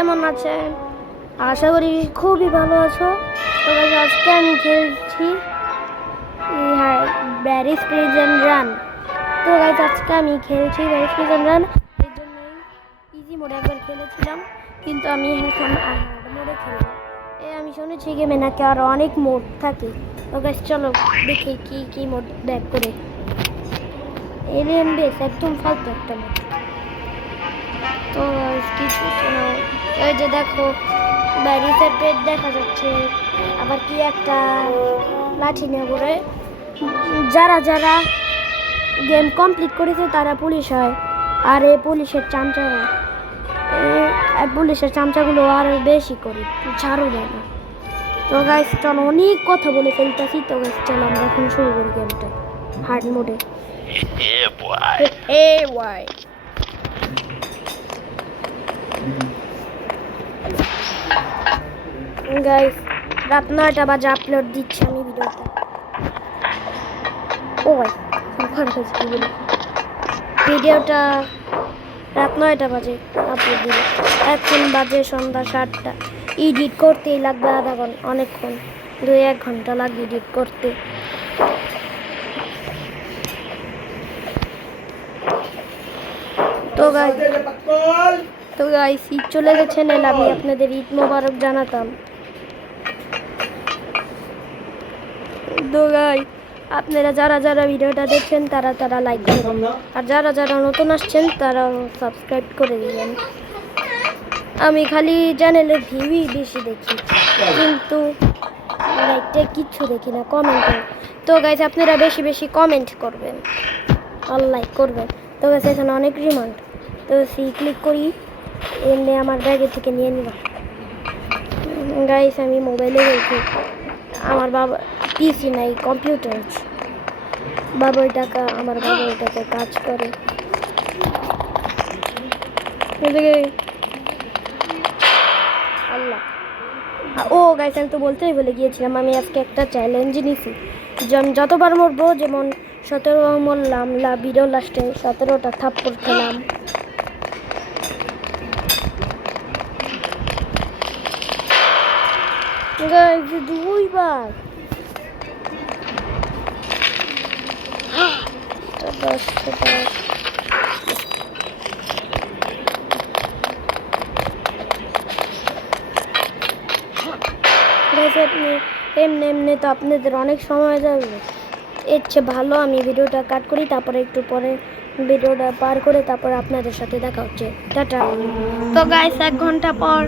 কেমন আছেন? আশা করি খুবই ভালো আছো। তো গাইস আজকে আমি খেলছি ব্যারিস প্রিজন রান। তো গাইস আজকে আমি খেলছি ব্যারিস প্রিজন রান। এর জন্যই ইজি মোডে একবার খেলেছিলাম, কিন্তু আমি এখন হার্ড মোডে খেলবো। আমি শুনেছি গেমে নাকি আরও অনেক মোড থাকে। তো গাইস চলো দেখি কি মোড ব্যাক করে। এলিয়েন বেস একদম ফালতু একটা মোড। তো কিছু না, ওই যে দেখো ব্যারিসের পেট দেখা যাচ্ছে, আবার কি একটা লাঠি নিয়ে ঘুরে। যারা যারা গেম কমপ্লিট করেছে তারা পুলিশ হয়, আর এই পুলিশের চামচাগুলো আরও বেশি করে ছাড়ও দেয় না। তো গাইস চলো, অনেক কথা বলে ফেলতেছি। তো গাইস চলো আমরা এখন শুরু করি গেমটা হার্ড মোডে। গাইস রাত 9টা বাজে আপলোড দিচ্ছি আমি ভিডিওটা। ও ভাই খারাপ হয়েছে কি বলি, ভিডিওটা রাত 9টা বাজে আপলোড দিব। এখন বাজে সন্ধ্যা 7টা। এডিট করতেই লাগবে আধা ঘন্টা, অনেকক্ষণ 2-1 ঘন্টা লাগবে এডিট করতে। তো গাইস ঈদ চলে গেছে, নেন আমি আপনাদের ঈদ মোবারক জানাতাম। তো গাইস আপনারা যারা যারা ভিডিওটা দেখছেন তারা লাইক করুন, আর যারা যারা নতুন আসছেন তারা সাবস্ক্রাইব করে দিবেন। আমি খালি চ্যানেলে ভিউই বেশি দেখি, কিন্তু লাইকটা কিচ্ছু দেখি না, কমেন্ট। তো গাইস আপনারা বেশি বেশি কমেন্ট করবেন আর লাইক করবেন। তো গাইস এখানে অনেক রিমান্ড, তো ক্লিক করি, এমনি আমার ব্যাগে থেকে নিয়ে নিলাম। গাইস আমি মোবাইলে দেখি, আমার বাবা পিসি নাই, কম্পিউটার আছে। আমার বাবা ওই টাকা কাজ করে। আল্লাহ, ও গাইস আমি তো বলতেই ভুলে গিয়েছিলাম, আমি আজকে একটা চ্যালেঞ্জ নিছি। যতবার মরবো, যেমন 17 মরলাম, ভিডিও লাস্টে 17টা থাপ্পড় খেলাম। গাইস 2বার 10টা। এমনি তো আপনাদের অনেক সময় যাবে, এর চেয়ে ভালো আমি ভিডিওটা কাট করি, তারপরে একটু পরে ভিডিওটা পার করে তারপর আপনাদের সাথে দেখা হচ্ছে। টাটা। তো গাইস 1 ঘন্টা পর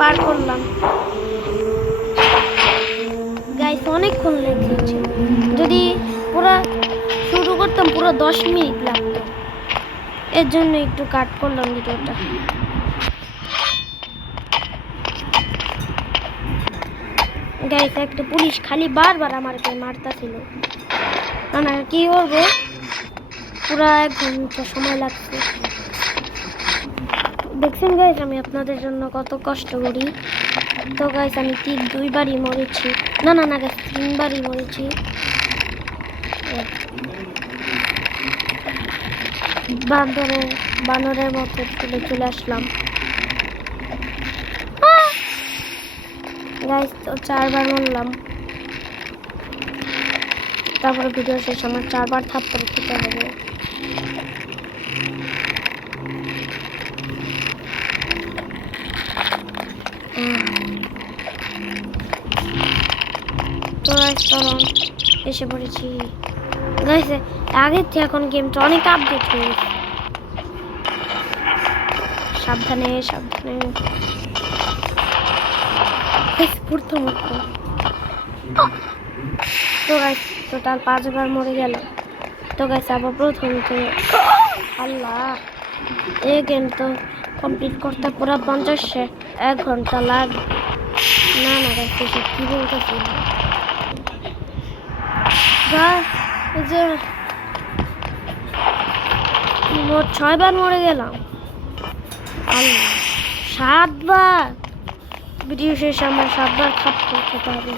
পার করলাম। গাইস অনেকক্ষণ লেগেছে, যদি পুরো শুরু করতাম পুরো 10 মিনিট লাগতো, এর জন্য একটু কাট করলাম ভিডিওটা। গাইস একটা পুলিশ খালি বারবার আমাকে মারতাছিল, না কি করবো, পুরো 1 ঘন্টা সময় লাগছে। দেখছেন গাইস আমি আপনাদের জন্য কত কষ্ট করি। তো গাইস আমি 2বারই মরেছি, না গাইস 3বারই মরেছি। বানরের মতো চলে আসলাম। গাইস তো 4বার মরলাম, তারপরে ভিডিও শেষ, আমার 4বার থাপ্পড় খেতে হবে। তো গাইস চলো এসে পড়েছি। গাইস আগের থেকে এখন গেমটা অনেক আপডেট হয়ে গেছে। সাবধানে তো গাইস টোটাল 5বার মরে গেল। তো গাইস আবার প্রথম থেকে, আল্লাহ এই গেম তো কমপ্লিট করতে পুরো 1 ঘন্টা লাগবে। না গাইস এসব কি বলতেছি, যে মোট 6বার মরে গেলাম। আল্লাহ 7বার, ভিডিও শেষে আমার 7বার থাপ্পড় খেতে হবে।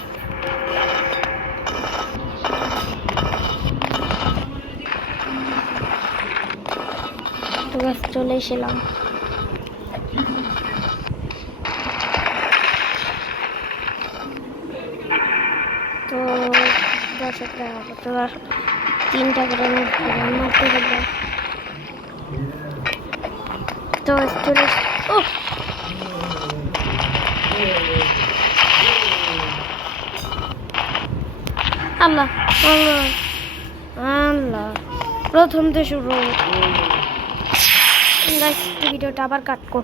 তো গাছ চলে এসেলাম। তো 10 টাকা তো 3টা করে মারতে হবে। তো চলে ও আল্লাহ আল্লাহ আল্লাহ প্রথম তো শুরু। ভিডিওটা আবার কাট কর।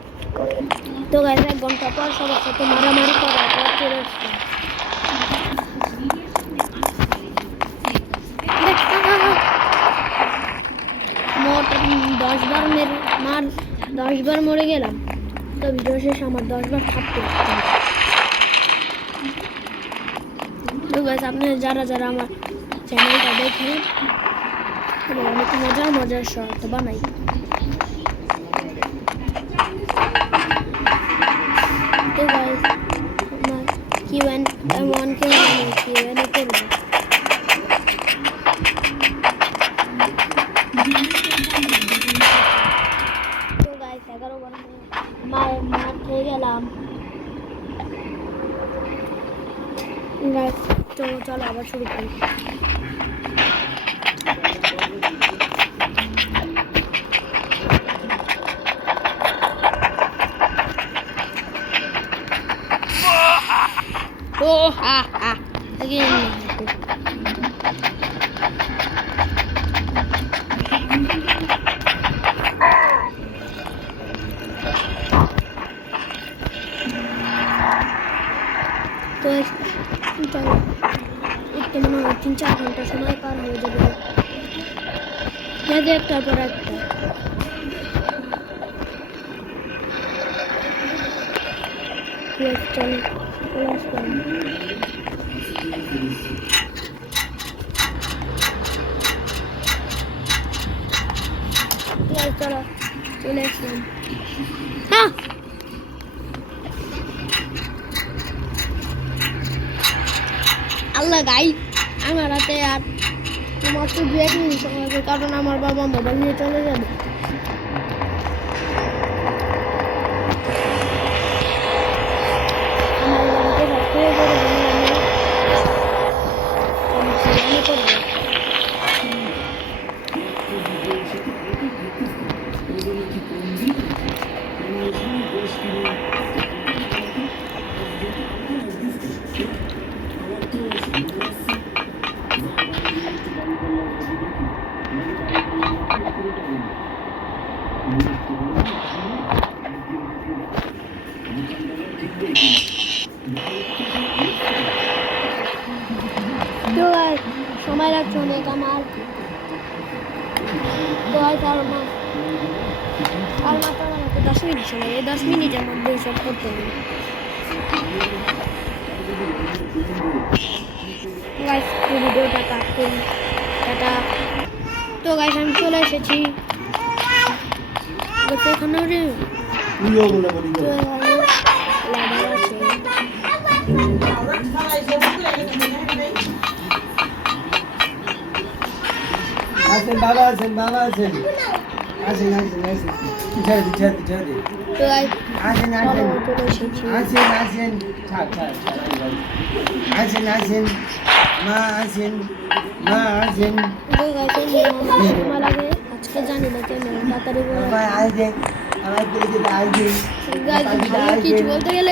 তো গাইস 1 ঘন্টা পর সবার সাথে মারামারি করার পর চলে এসেছি। মোট 10 বার মরে গেলাম। তো ভিডিও শেষ আমার 10 বার থাকতে। তো গাইস আপনারা যারা আমার চ্যানেলটা দেখেন অনেক মজার শর্ট বানাই। তো গাইস আমার Q&A করবো। তো গাইস 11 বার মার খেয়ে গেলাম। গাইস তো চলো আবার শুরু করি। Oh, again. তো চলো উঠতে মনে হয় 3-4 ঘন্টা সময় পার হয়ে যাবে। একটার পর একটা। চলো চলে আসলাম। চলো চলে আসলাম। হ্যাঁ আল্লাহ গাই আমার হাতে আর তোমার তো 2-1 মিনিট সময় লাগবে, কারণ আমার বাবা মোবাইল নিয়ে চলে যাবে। সময় লাগছে অনেক আমার। তো আর মাত্র 10 মিনিট সময়, এই 10 মিনিটের মধ্যে সব করতে হবে। গাইস ভিডিওটা কাটুন টাটা। তো গাইস আমি চলে এসেছি এখানে আছে। বাবা আছেন মা আছেন আজকে জানি না কেন তাড়াতাড়ি কিছু বলতে গেলে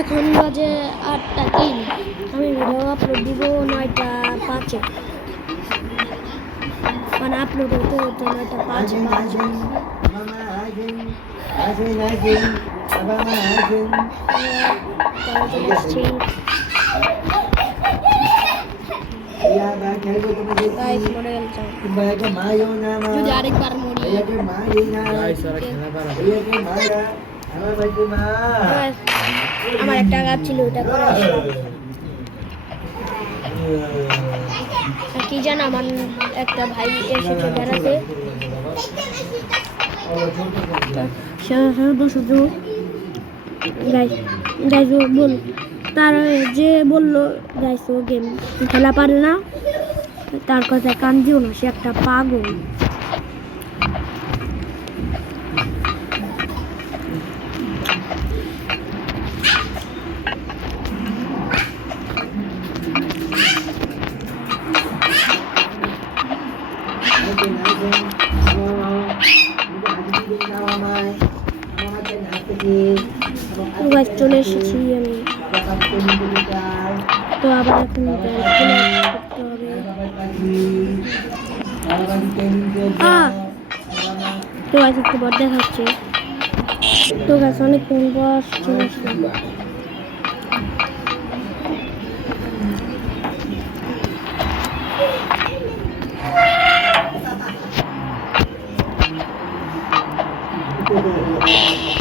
এখন বাজে 8টা 3। আমি ভিডিও আপলোড দিব 9টা 5-এ, মানে আপলোড হতে 9টা 5-এ। যদি আরেকবার মরি আমার একটা গাছ ছিল ওটা করে কি জানো আমার একটা ভাই এসেছে বেড়াতে বল তার যে বললো গাইস ও গেম খেলা পারে না, তার কথায় কান দিও না, সে একটা পাগল। গাইস চলে এসেছি আমি। তো আবার এখন করতে হবে। তো গাইস একটু বড় দেখাচ্ছে। তো গাইস অনেকক্ষণ পর চলে আসলাম।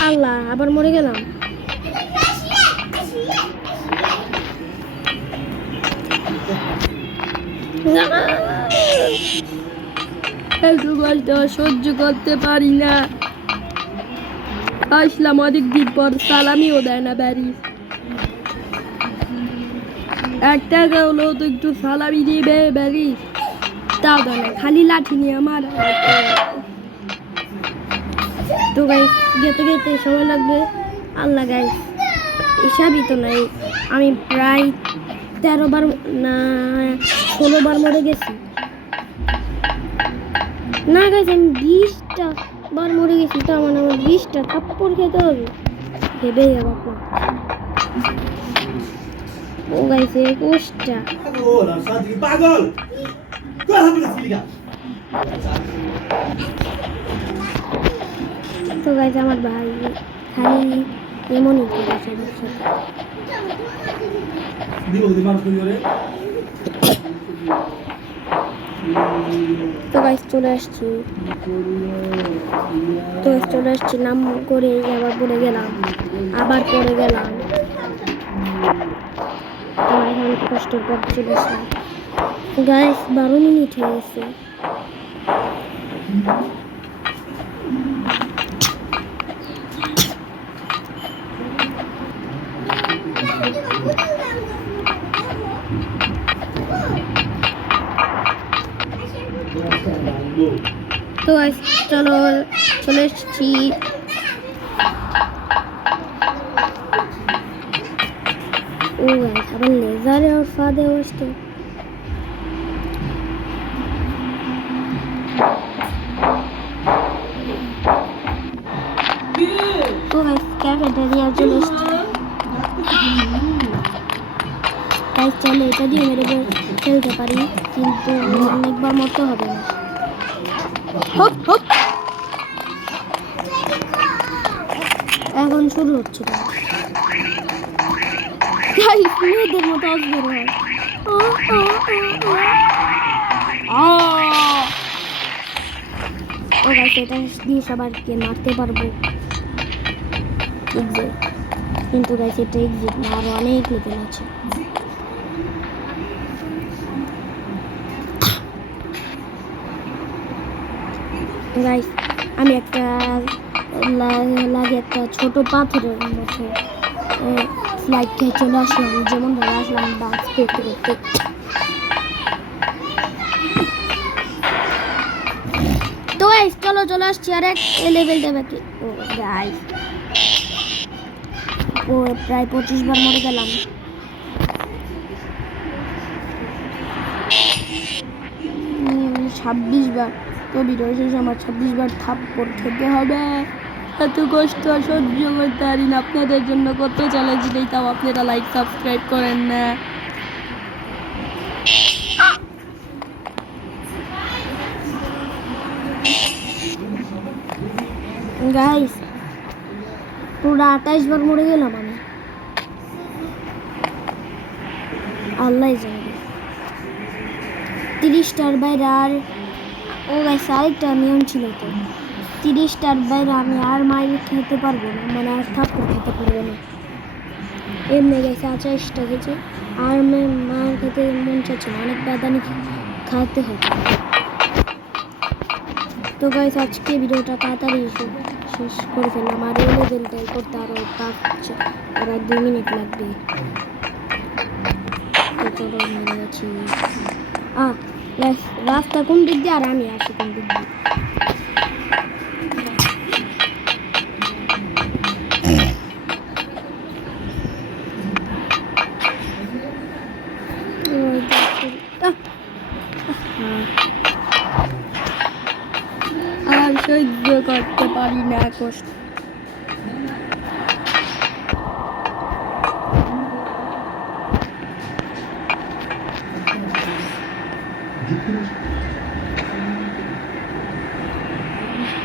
আল্লাহ আবার মরে গেলাম। একটু কষ্ট সহ্য করতে পারি না। আসলাম অনেক দিন পর, সালামিও দেয় না বাড়ি। একটা হলো তো একটু সালামি দিবে বাড়ি, তাও দেয় না, খালি লাঠি নিয়ে আমার। তো গাইস যেতে যেতে সময় লাগবে। আল্লাহ গাইস হিসাবই তো নাই, আমি প্রায় 13 বার না 16 বার মরে গেছি। না গাইস আমি 20টা বার মরে গেছি, তো আমার 20টা থাপ্পড় খেতে হবে। ভেবে যাবো ও গাইস 21টা। পাগল তো গাইস আমার ভাই খালি এমনই করে সবার সাথে। তো গাইস চলে আসছি। নাম করে আবার পড়ে গেলাম, আবার পড়ে গেলাম। তো এখন কষ্টের পর চলে আসলাম। গাইস 12 মিনিট হয়ে গেছে। তো চলো চলে এসেছি। ও গাইস আবার লেজারে আর ফাদে আসতো। তো গাইস ক্যাফেটেরিয়া চলে এসেছি। গাইস চলো এটা দিয়ে মেরে খেলতে পারি, কিন্তু অনেকবার মরতে হবে না। হপ হপ এখন শুরু হচ্ছে। গাইস মেয়েদের মতো আসবে হয়। ও গাইস এটা দিয়ে সবাইকে মারতে পারবো, কিন্তু গাইস এটা এক্সিট না, আরো অনেক লেভেল আছে। গাইস আমি একটা লাগে একটা ছোট পাথরের মতো ফ্লাইট খেয়ে চলে আসলাম, যেমন ধরে আসলাম ডান্স করতে করতে। তো গাইস চলো চলে আসছি আর এক লেভেলটা বাকি। ও গাইস ও প্রায় 25 বার মরে গেলাম। 26 বার। তো ভিডিও শেষে আমার 26 বার থাপ্পড় খেতে হবে। এত কষ্ট সহ্য করতে পারি না। আপনাদের জন্য কত চ্যালেঞ্জ নেই, তাও আপনারা লাইক সাবস্ক্রাইব করেন না। গাইস পুরো 28 বার মরে গেলাম আমি, আল্লাহ জানে। 30টার বাইরে আর ও গাইস আরেকটা নিয়ম ছিল, তো 30টার বাইরে আমি আর মাইর খেতে পারবো না, মানে আর থাপ্পড় খেতে পারবো না। এমনি গাইস 28টা গেছে আর মার খেতে মন চাচ্ছে না, অনেক বাদানি খাওয়াতে হবে। তো গাইস আজকে ভিডিওটা তাড়াতাড়ি শেষ করে ফেললাম, আর এই লেভেলটাই করতে আরও 2 মিনিট লাগবে। তো চলো মেরে গেছি। রাস্তা কোন দিক দিয়ে আর আমি আসি কোন দিক দিয়ে। আর সহ্য করতে পারি না কষ্ট।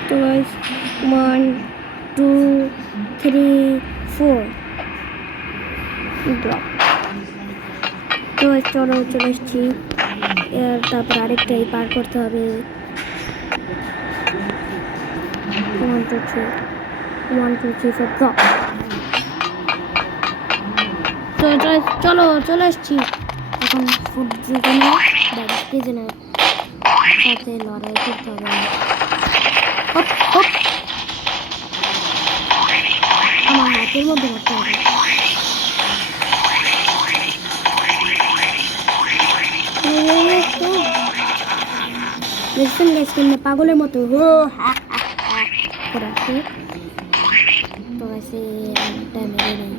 তো গাইস 1 2 3 4 ব্লক। তো চলো চলে এসেছি, তারপর আরেকটাই পার করতে হবে। 1 2 3 1 2 3 4 ব্লক। তো চলো চলে এসেছি, এখন ফুড যেখানে প্রিজনের সাথে লড়াই করতে হবে। হপ হপ, আমার হাতের মধ্যে রাখতে হবে। দেখছেন গাইস কেমনে পাগলের মতো হো হা হা হা করে আছে। তো গাইস এটা মেরে নেই।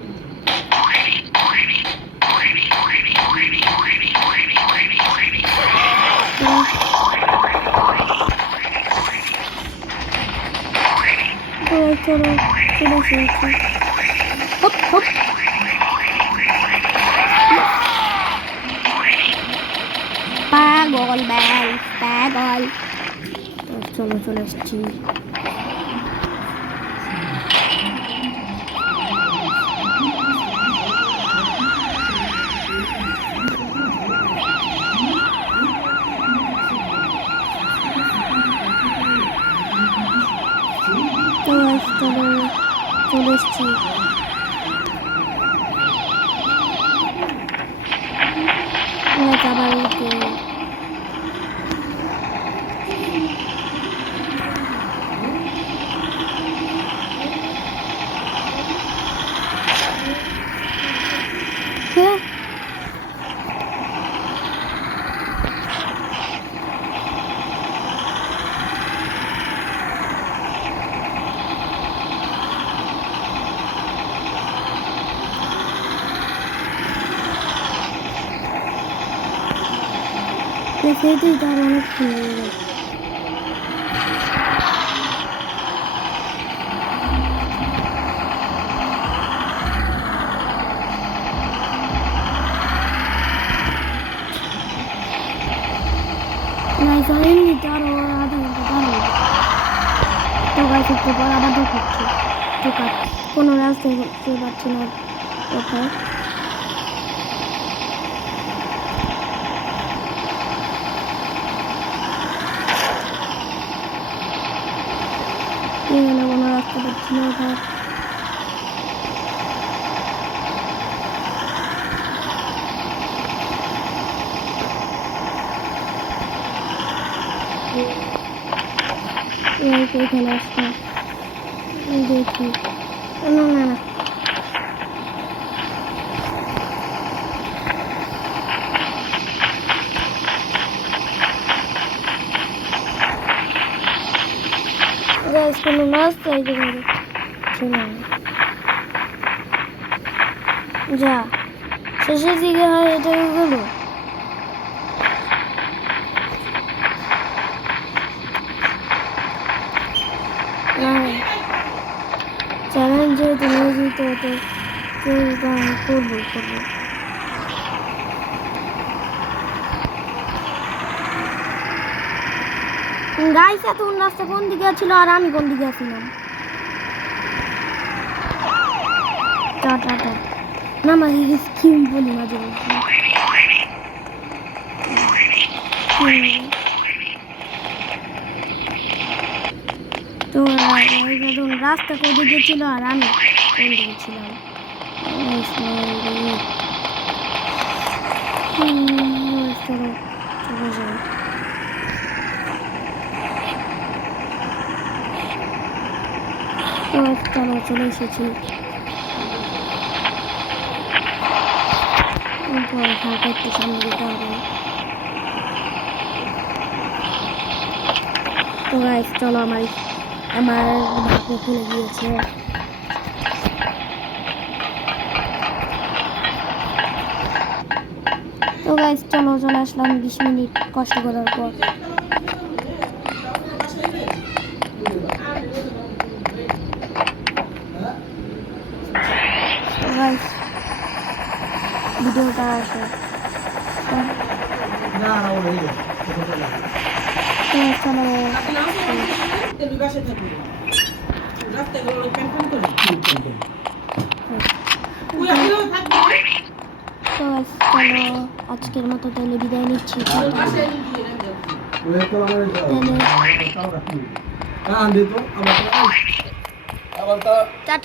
তো চলো চলে এসেছি। হপ হপ, পাগল ব্যাল পাগল। তো চলো চলে এসেছি। তো চলো চলে এসেছি। আবার হ্যাঁ সেটাই তার অনেক সুন্দর। এমনিতে আরো আধা ঘন্টা দাঁড়াবো। তো গাছ একটু পর আবার দেখাচ্ছি। ঠিক আছে, কোনো রাস্তায় দেখতে পাচ্ছি না কোথায়। এখানে কোনো রাস্তা পাচ্ছি না ওঠার। এখানে আসলাম, দেখি না না না গাছ কোনো রাস্তায় যেখানে যা শেষের দিকে হয় এটা গেল। চ্যালেঞ্জ যেহেতু নিয়ে যেতে হতো করবো করবো। গাইস এতক্ষণ রাস্তা কোন দিকে ছিল আর আমি কোন দিকে ছিলাম? টাটা না মাঝে স্কিম বলি মাঝে তো রাস্তা কোন দিকে ছিল আর আমি কোন দিকে ছিলাম? চলো চলে যাই। তো চলো চলে এসেছি। হালকা একটু সামনে যেতে হবে। তো গাইস চলো আমার ভাগ্য খুলে গিয়েছে। তো গাইস চলো চলে আসলাম 20 মিনিট কষ্ট করার পর। তো গাইস ভিডিওটা আসে চলো তুমি বাসায় থাকবি রাস্তায় গেলে ক্যান্টিন করে তুই আসলে থাকবি তো চলো আজকের মতো তাহলে বিদায় নিচ্ছি তোর বাসায় নিয়ে রেখে ওই তো আমার তাহলে কাম রাখি কাম দিত আবার টাটা।